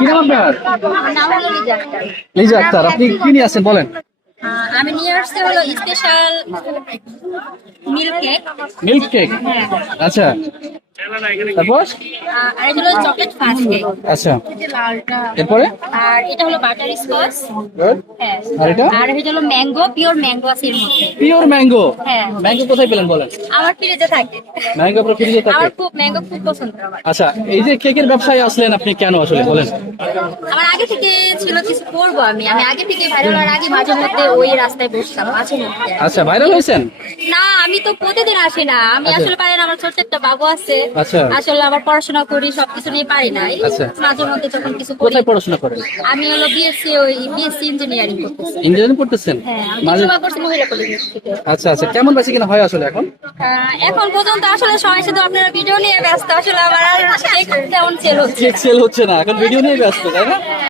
কি নাম আপনার। লিজা আক্তার আপনি কি নিয়ে আছেন বলেন। আমি নিয়ে আসছি হলো special milk cake milk cake আচ্ছা। তারপর? আর এটা হলো চকলেট ফাস্ট কেক আচ্ছা। লালটা। এরপরে? আর এটা হলো বাটার স্কচ হ্যাঁ। আর এটা? আর এটা হলো ম্যাঙ্গো পিওর ম্যাঙ্গো আছে এর মধ্যে। পিওর ম্যাঙ্গো হ্যাঁ। ম্যাঙ্গো কোথায় পেলেন বলেন? আমার ফ্রিজে থাকে। ম্যাঙ্গো আপনার ফ্রিজে থাকে? আমার খুব ম্যাঙ্গো খুব পছন্দ আমার। আচ্ছা এই যে কেকের ব্যবসায় আসলেন আপনি কেন আসলে বলেন? আমার আগে থেকে ছিল কিছু করব আমি। আমি আগে থেকে ভাইরাল হওয়ার আগে মাঝে মধ্যে ওই রাস্তায় বসতাম মাঝে মধ্যে। আচ্ছা ভাইরাল হয়েছেন? না আমি তো প্রতিদিন আসি না। আমি আচ্ছা। আসলে পারি না আমার ছোট্ট একটা বাবু আছে। আসলে আবার পড়াশোনা করি সবকিছু নিয়ে পারি না আচ্ছা। মাঝে মধ্যে যখন কিছু করি কোথায় পড়াশোনা করেন? আমি হলো বিএসসি ওই বিএসসি ইঞ্জিনিয়ারিং করতেছি। ইঞ্জিনিয়ারিং করতেছেন হ্যাঁ মাঝে করছি মহিলা কলেজ থেকে। আচ্ছা আচ্ছা। কেমন বেশি কিনা হয় আসলে এখন? এখন পর্যন্ত আসলে সবাই শুধু আপনারা ভিডিও নিয়ে ব্যস্ত। আসলে আমার আর কেমন তেমন সেল হচ্ছে সেল হচ্ছে না এখন ভিডিও নিয়ে ব্যস্ত তাই না?